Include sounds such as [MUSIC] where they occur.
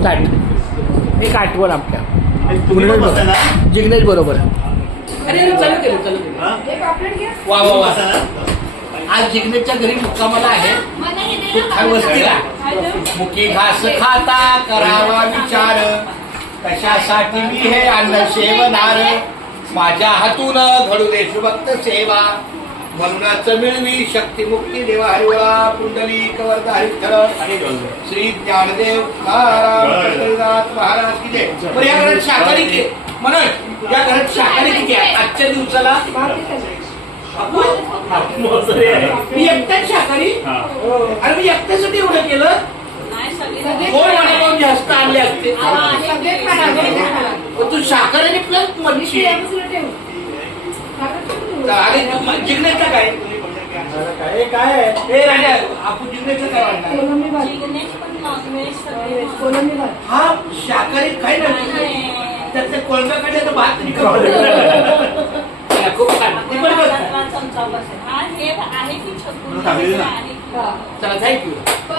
Start एक आठवण आपल्या ना? जिग्नेश बरोबर. अरे अरे चालू केलं चालू केलं? वा वा वा? आज जिग्नेशच्या घरी मुक्कामाला आहे. वस्तीला मुकी घास खाता करावा विचार. कशासाठी मी हे अन्न सेवनार माझ्या हातून घडू दे सुभक्त सेवा. म्हणूनच मिळवी शक्ती मुक्ती देवा हरिवा पुंडली कवर्ध हरिठर श्री ज्ञानदेव महाराज महाराज की जय। बरं या घरात शाकाहारी किती आहे? म्हणून या घरात शाकाहारी किती आहे आजच्या दिवसाला? मी एकटाच शाकाहारी? हा. अरे मी एकट्यासाठी एवढं केलं? कोण वडापाव जास्त आणले असते. तू आणि प्लस मच्छी. अरे जिग्नेशचं काय? हे काय आहे? हे राजा आपण काय म्हणणार? हा शाकाहारी खाय ना. त्यात ते कोळंब्याकडे तर भात नाही. [LAUGHS] खूप बघ. चला थँक्यू